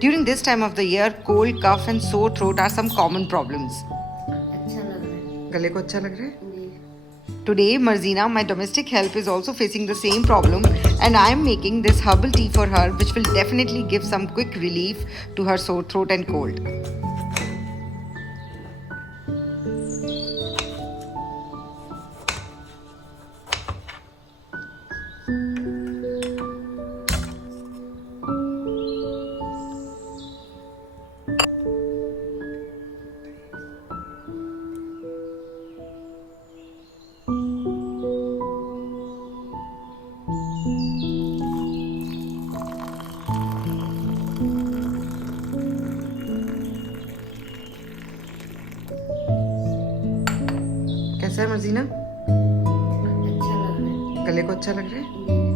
During this time of the year, cold, cough and sore throat are some common problems. अच्छा लग रहा है गले को अच्छा लग रहा है? जी Today, Marzina, my domestic help, is also facing the same problem, and I am making this herbal tea for her, which will definitely give some quick relief to her sore throat and cold. कैसा है मर्जीना? अच्छा लग रहा है गले को अच्छा लग रहा है? जी